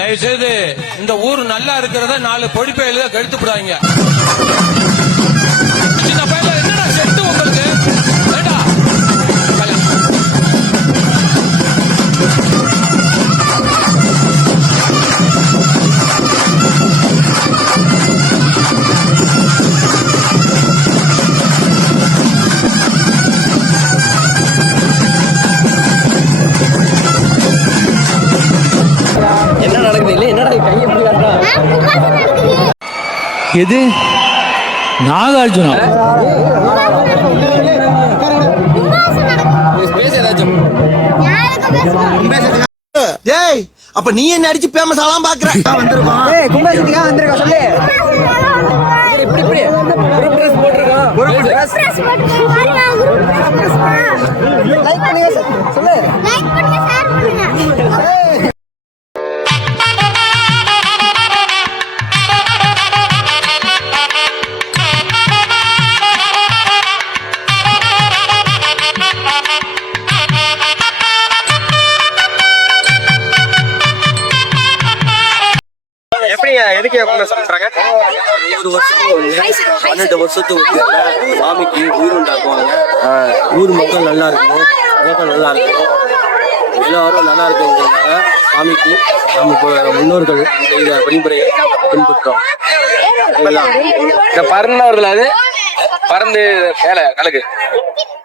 தயவு செய்து இந்த ஊர் நல்லா இருக்கிறத 4 பொடி பயில கெடுத்து விடாங்க. சின்ன பையல என்னடா செட்டு உங்களுக்கு ஏடா என்ன நடக்குது? இல்ல என்னடா கை எப்படி காட்டுறா? எது நாகார்ஜுனா? டேய் அப்ப நீ என்ன அடிச்சு பேமஸ் ஆலாம் பாக்குற? வந்திருக்கோம். ஏய் கும்பாசிட்டியா வந்திருக்கா சொல்லு. இப்படி இப்படி குரூப் ட்ரெஸ் போட்டுருக்கோம். குரூப் ட்ரெஸ் பாருங்க. குரூப் ட்ரெஸ் லைக் பண்ணுங்க சொல்லு. லைக் பண்ணுங்க ஷேர் பண்ணுங்க. எப்படிங்க எதுக்கு சொல்றாங்க? 100 வருஷத்துக்கு 12 வருஷத்துக்கு சாமிக்கு உயிர் உண்டாக்குவாங்க. ஊர் மக்கள் நல்லா இருக்கணும், உலகம் நல்லா இருக்கணும், எல்லாரும் நல்லா இருக்குங்கிறதுனால சாமிக்கு நம்ம முன்னோர்கள் செய்த வழிமுறையை பின்பற்றோம். இந்த பறந்து வருதுல அது பறந்து மேல கலக்கு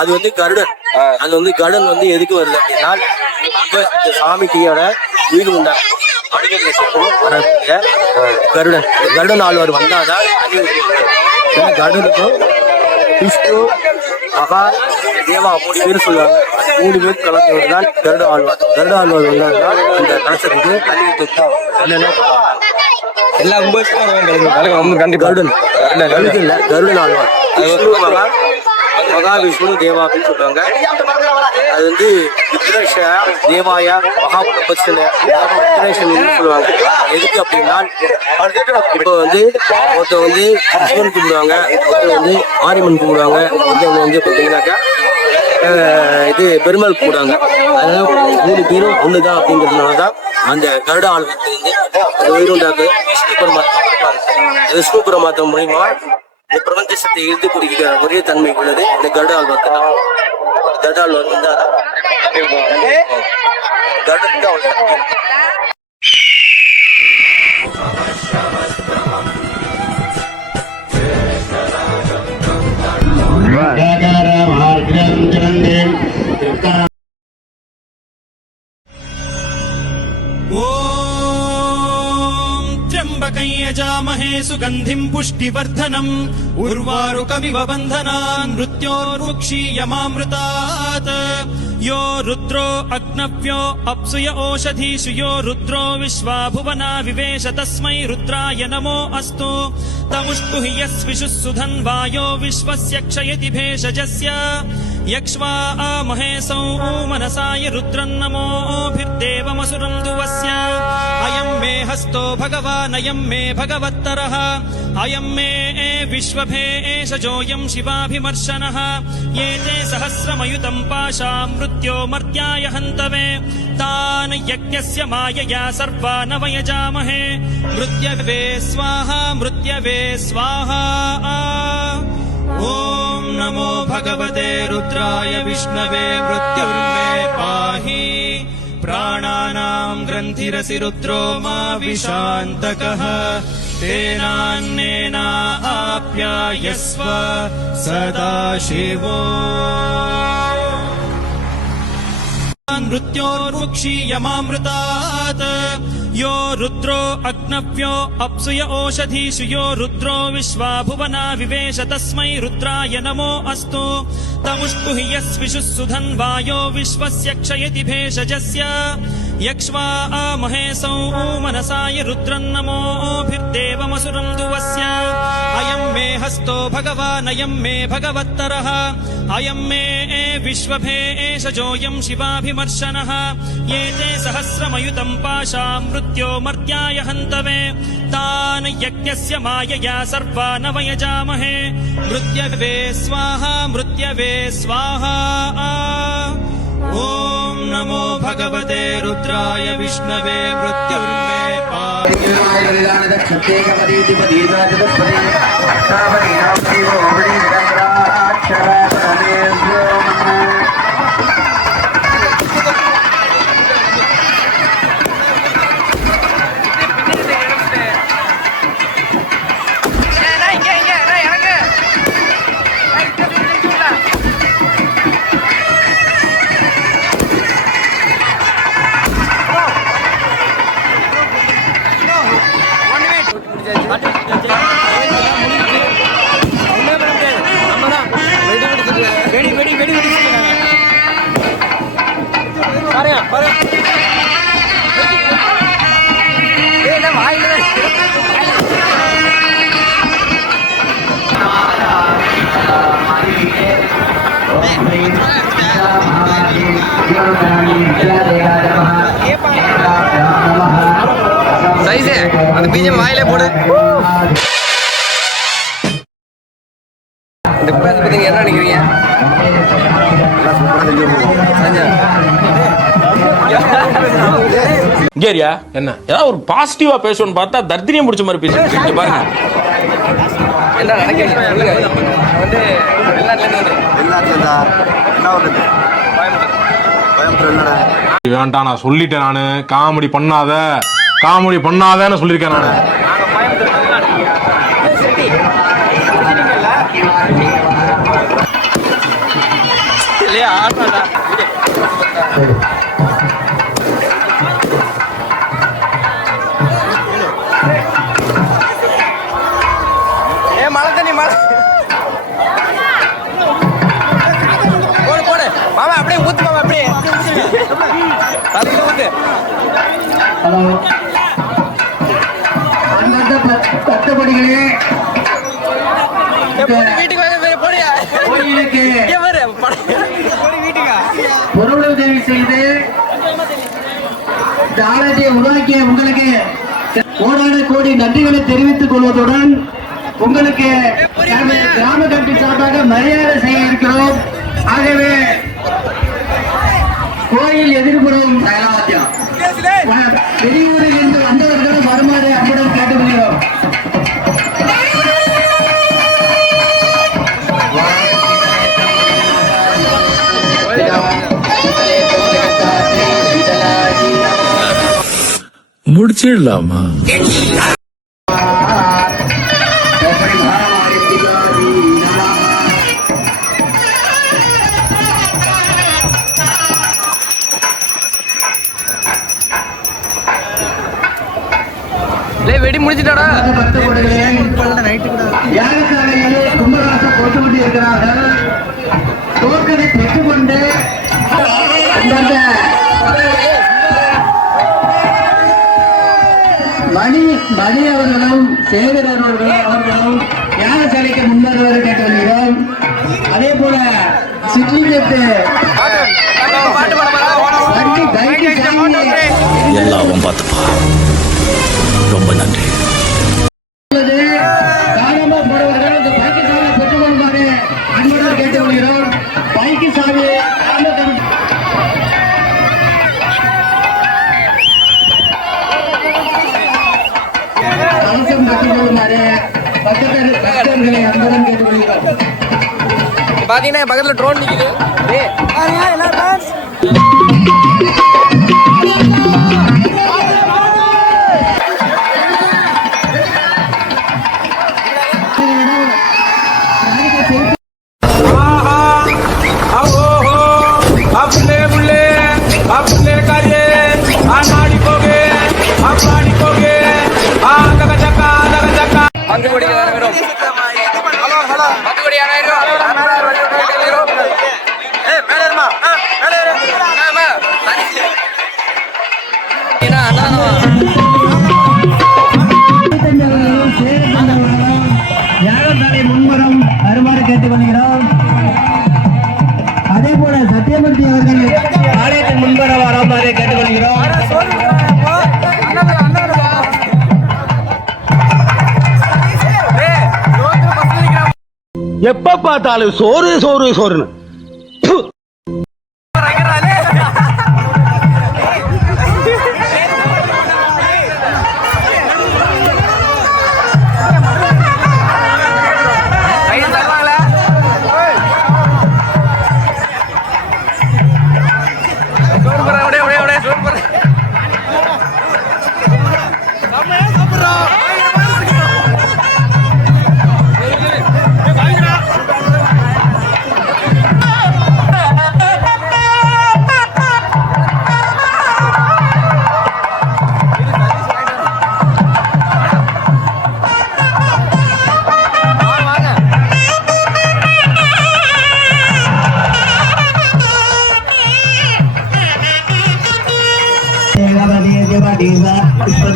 அது வந்து கருடன். அது வந்து கருடன் வந்து எதுக்கு வருது அப்படின்னா சாமிக்கியோட உயிர் உண்டாகும் கருடன். கருடன் ஆழ்வார் வந்தாதான் கருடனுக்கும் விஷ்ணு மகா தேவா 3 பேர் சொல்லுவாங்க. 3 பேர் கலந்தவர் தான் கருட ஆழ்வார். கருட ஆழ்வார் வந்தால்தான் இந்த கலசத்துக்கு தண்ணி தொட்டா எல்லா கருடன் இல்ல கருடன் ஆழ்வார் மகாவிஷ்ணு தேவா அப்படின்னு சொல்லுவாங்க. அது வந்து தேவாய மகாபட்சன் சொல்லுவாங்க. எதுக்கு அப்படின்னா இப்போ வந்து ஒருத்தர் வந்து சிவன் கும்பிடுவாங்க, ஒருத்தர் வந்து மாரியம்மன் கும்பிடுவாங்க, ஒருத்தவங்க வந்து பார்த்தீங்கன்னாக்கா இது பெருமாள் கூடாங்க. அதனால 3 பேரும் ஒண்ணுதான் அப்படிங்கிறதுனாலதான் அந்த கருட ஆழ்வார் உயிருண்டாக்கு சிவபெருமாத்தம் மூலியமா இந்த பிரபஞ்சத்தை எழுதி குறிக்கிற ஒரே தன்மை உள்ளது இந்த கருட ஆழ்வார். கருட ஆழ்வார் வந்து यजामहे सुगन्धिं पुष्टिवर्धनम् उर्वारुकमिव बन्धनान् मृत्योर्मुक्षीयमामृतात् यो रुद्रो अग्नव्यो अप्सुय ओषधीषु यो रुद्रो विश्वा भुवना विवेश तस्मै रुद्राय नमो अस्तु तमुष्टु हि यस्विषुः सुधन्वायो विश्वस्य क्षयति भेषजस्य यक्ष्वा महेशौ मनसाय रुद्रन्नमोभिर्देवमसुरम् दुवस्य अयम् मे हस्तो भगवानयम् मे भगवत्तरः अयम् मे विश्वभेषजोऽयम् शिवाभिमर्शनः ये ते सहस्रमयुतम् पाशाम् मृत्योमर्त्याय हन्तवे तान् यज्ञस्य मायया सर्वान् वयजामहे मृत्यवे स्वाहा मृत्यवे स्वाहा ॐ नमो भगवते रुद्राय विष्णवे मृत्युर्मे पाहि प्राणानां ग्रन्थिरसि रुद्रो मा विशान्तकः तेनान्नेना आप्यायस्व सदा शिवो मृत्योर्मुक्षीयमामृतात् यो रुद्रो अग्नव्यो अप्सुय ओषधीषु यो रुद्रो विश्वा भुवना विवेश तस्मै रुद्राय नमो अस्तु तमुष्टु हि यस्विषुः सुधन्वायो विश्वस्य क्षयति भेषजस्य यक्ष्वा महेशौ मनसाय रुद्रन्नमोभिर्देवमसुरम् दुवस्य अयम् मे हस्तो भगवानयम् मे भगवत्तरः अयम् मे विश्वभेषजोऽयम् शिवाभिमर्शनः ये ते सहस्रमयुतम् पाशाम् मृत्योमर्त्याय हन्तवे तान् यज्ञस्य मायया सर्वान् वयजामहे मृत्यवे स्वाहा मृत्यवे स्वाहा ॐ नमो भगवते रुद्राय विष्णवे मृत्युर्मे சைஸே அந்த பீஜம் வாயிலே போடு. இந்த பேச பத்தி என்ன நினைக்கிறீங்க? கேரியா என்ன ஏதாவது ஒரு பாசிட்டிவா பேசணும்னு பார்த்தா தர்தினியம் பிடிச்ச மாதிரி பேசிட்டு பாருங்க. என்ன நினைக்கிறீங்க சொல்லுங்க. வந்து வேண்டாம் நான் சொல்லிட்டேன். நானு காமெடி பண்ணாதன்னு சொல்லியிருக்கேன் நானு. இல்லையா ஆட்டாடா மழை தண்ணி போடு போடு மாமா அப்படியே ஊத்து மாமா அப்படியே ஊத்து. பத்தபடிகளே வீட்டுக்கு வாங்க போடியா பொருளுதவி செய்து தாளத்தை உருவாக்கிய உங்களுக்கு கோடான கோடி நன்றிகளை தெரிவித்துக் கொள்வதுடன் உங்களுக்கு கிராம கமிட்டி சார்பாக மரியாதை செய்ய இருக்கிறோம். ஆகவே கோயில் எதிர்ப்புறம் வெளியூரில் இருந்து வந்தவர்களும் வருமாறு அன்புடன் கேட்டுக்கொள்கிறோம். முடிச்சிடலாமா? வெடி முடிச்சுட்டாடா. யாகசாலையிலே கும்பகாசம் போட்டுக் கொண்டு இருக்கிறார்கள். தோக்கனை பெற்றுக்கொண்டு மணி அவர்களும் சேகர் அவர்களும் யாகசாலைக்கு முன்னேறுவதை கேட்டு வருகிறோம். அதே போல சிட்லிகட்டு எல்லாவும் பார்த்துப்பா. ரொம்ப நன்றி. தாராளமா போடுவார்கள். இந்த பைக்கு சாவியை பெற்றுக் கொள்ளுமாறு அன்புடன் கேட்டுக் கொள்கிறோம். பைக்கு சாவியை அவசியம் பெற்றுக் கொள்ளுமாறு பக்தர்களை அன்புடன் கேட்டுக் கொள்கிறோம். பாத்தீங்கன்னா பக்கத்துல ட்ரோன் நிக்குது. யாகசாலை முன்வரம் வருமாறு கேட்டுக் கொள்கிறோம். அதே போல சத்தியமூர்த்தி அவர்கள் ஆலயத்தின் முன்வர வருமாறு கேட்டுக் கொள்கிறோம். எப்ப பார்த்தாலும் சோறு சோறு சோறுன்னு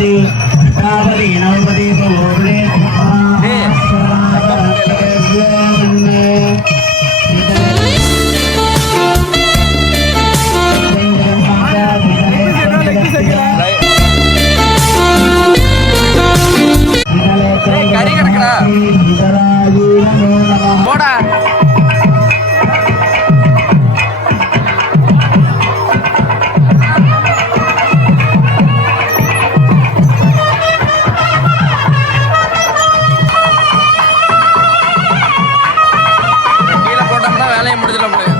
கணபதி கணபதி கறி கிடக்குடா போடா. கீழே போட்டோம்னா வேலையை முடிஞ்சிட முடியும்.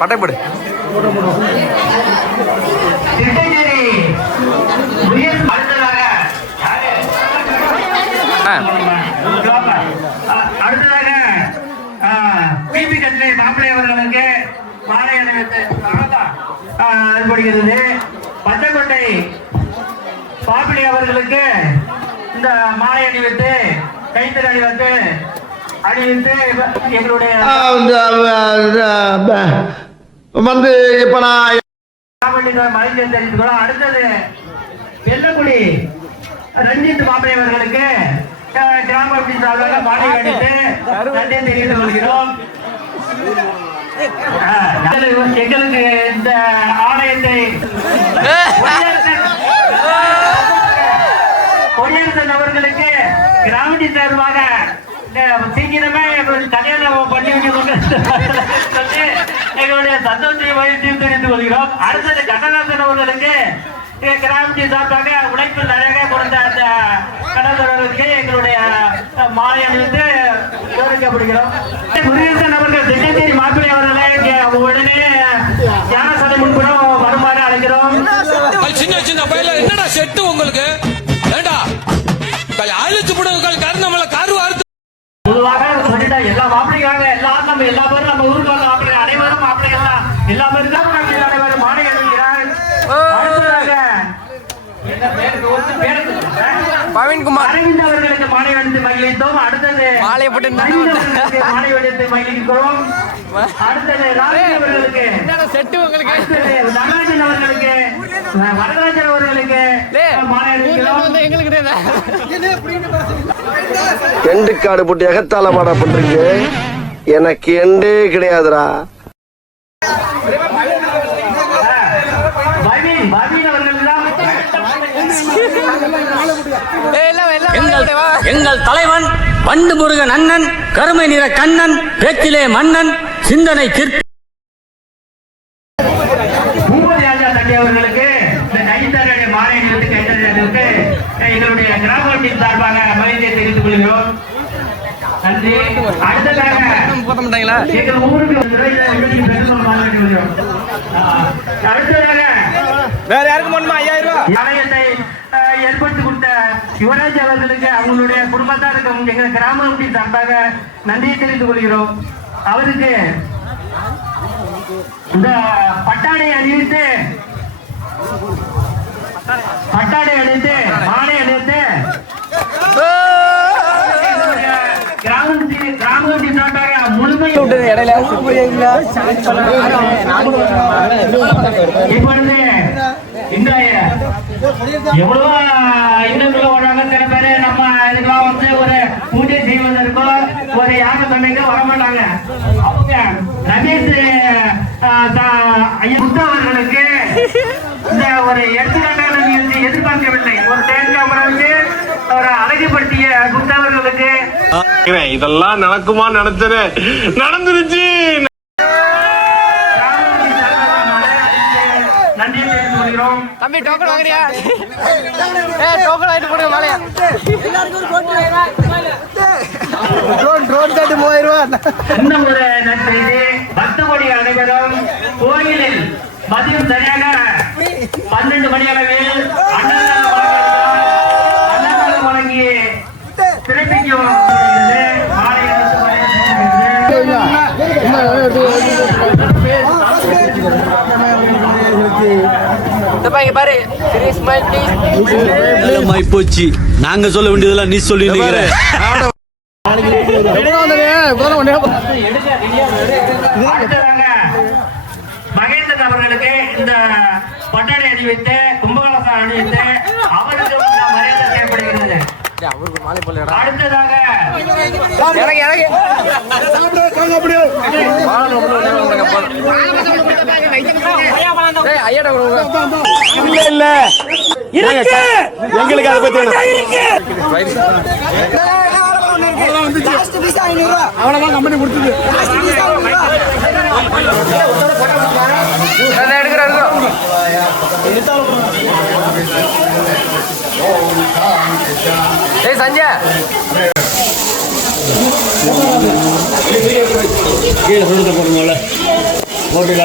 பட்டை போடு. அடுத்ததாக பிபி கட்லை மாப்பிள்ளை அவர்களுக்கு மாலை அணிவித்து அனுப்படுகிறது. பச்சைக்கோட்டை பாப்பிளி அவர்களுக்கு இந்த மாலை அணிவித்து கைத்தறி அணிவித்து எங்களுடைய வந்து இப்ப நான் மகிழ்ச்சியை தெரிவித்துக்கொள்ளும். அடுத்தது வெள்ளக்குடி ரஞ்சித் மாப்பிள்ளை அவர்களுக்கு கிராம சார்பாக மாலை அணிவித்து நன்றியை தெரிவித்துக் கொள்கிறோம். எங்களுக்கு இந்த ஆலயத்தை கொடியரசன் அவர்களுக்கு கிராமடி சார்பாக சீக்கிரமே கல்யாணம் பண்ணி சொல்லி எங்களுடைய சந்தோஷத்தை மகிழ்ச்சியை தெரிவித்துக் கொள்கிறோம். அடுத்தது கண்ணதாசன் அவர்களுக்கு கிராமடி சார்பாக உழைப்பில் நிறைய கொடுத்த அந்த கண்ணதாசர்களுக்கு எங்களுடைய மாலை அணிவித்து கௌரவிக்கப்படுகிறோம். முருகேசன் அவர்கள் திட்டத்தேரி மாப்பிள்ளை அவர்களை உடனே தியானசாலை முன்புறம் வருமாறு அழைக்கிறோம். சின்ன சின்ன பையில என்னடா செட்டு உங்களுக்கு ஏண்டா அழிச்சு போடுவீர்கள் காரணம் நம்மள காரு வார்த்தை பொதுவாக சொல்லிட்டா எல்லா மாப்பிள்ளைக்காக எல்லாரும் நம்ம எல்லா பேரும் நம்ம ஊருக்கு வந்த மாப்பிள்ளை அனைவரும் மாப்பிள்ளைகள் தான். எல்லா பேரும் தான் அனைவரும் மாலை அணிவிக்கிறார். பவன்குமார் அரவிந்த் அவர்களுக்கு மாலை அணிந்து மகிழ்ந்தோம். அடுத்தது மாலை போட்டு மாலை அணிந்து மகிழ்கிறோம். அடுத்தது ராஜன் அவர்களுக்கு செட்டு உங்களுக்கு நடராஜன் அவர்களுக்கு வரதராஜன் அவர்களுக்கு மாலை அணிவிக்கிறோம். எங்களுக்கு எண்டு காடு போட்டு எகத்தால மாடா பண்றீங்க. எனக்கு எண்டே கிடையாதுடா. எங்கள் தலைவன் பண்டு முருகன் அண்ணன், கருமை நிற கண்ணன், பேச்சிலே மன்னன், சிந்தனை கிற்கு அவர்களுக்கு கைத்தறி மாலை அணிவித்து கைத்தறி அணிவித்து எங்களுடைய கிராமத்தின் சார்பாக மகிழ்ச்சியை தெரிவித்துக் கொள்கிறோம். நன்றி. அடுத்ததாக எங்கள் ஊருக்கு அடுத்ததாக வேற யாருக்கு போடணுமா 5000 ஆலயத்தை ஏற்படுத்தி கொடுத்த யுவராஜ் அவர்களுக்கு அவங்களுடைய குடும்பத்தாருக்கும் எங்கள் கிராமத்தின் சார்பாக நன்றியை தெரிவித்துக் கொள்கிறோம். அவருக்கு இந்த பட்டாடை அணிவித்து மாலை அணிவித்து கிராமத்தின் சார்பாக முழுமை இடையில இப்பொழுது இந்த எவ்வளவோ இல்லத்துல வராங்க சில பேரு நம்ம இதுக்கெல்லாம் வந்து ஒரு பூஜை செய்வதற்கோ ஒரு யாக தண்டைக்கோ வரமாட்டாங்க. அவங்க ரமேஷ் அவர்களுக்கு இந்த ஒரு எடுத்துக்காட்டான நிகழ்ச்சி எதிர்பார்க்கவில்லை. ஒரு தேர்ந்த அமர்வுக்கு அவரை அழகுபடுத்திய குப்தவர்களுக்கு இதெல்லாம் நடக்குமா நினைச்சேன், நடந்துருச்சு. நன்றி தெரிவித்துக் கொள்கிறோம். தம்பி டோக்கன் வாங்குறியா? டோக்கன் ஆயிட்டு போடுங்க மாலையா. ட்ரோன் தட்டு 3000 ரூபாய். இன்னும் ஒரு நற்செய்தி. பக்தகோடி அனைவரும் கோயிலில் மதியம் சரியாக 12 மணி அளவில் அன்னதானம் வழங்கி சிறப்பிக்கும் மாலை பாரு ஸ்மைல் ப்ளீஸ். போச்சு, நாங்க சொல்ல வேண்டியதெல்லாம் நீ சொல்லி அடுத்ததாக மகேந்திரன் அவர்களுக்கு இந்த பட்டாடை அணிவித்து கும்பகலசம் அணிவித்து அவருக்கு மரியாதை செய்யப்படுகிறது. அடுத்ததாக எங்களுக்கு அதை பத்தி அவ்வளவுதான் கம்பெனி கொடுத்தது. சஞ்சய் போடுங்க போட்டு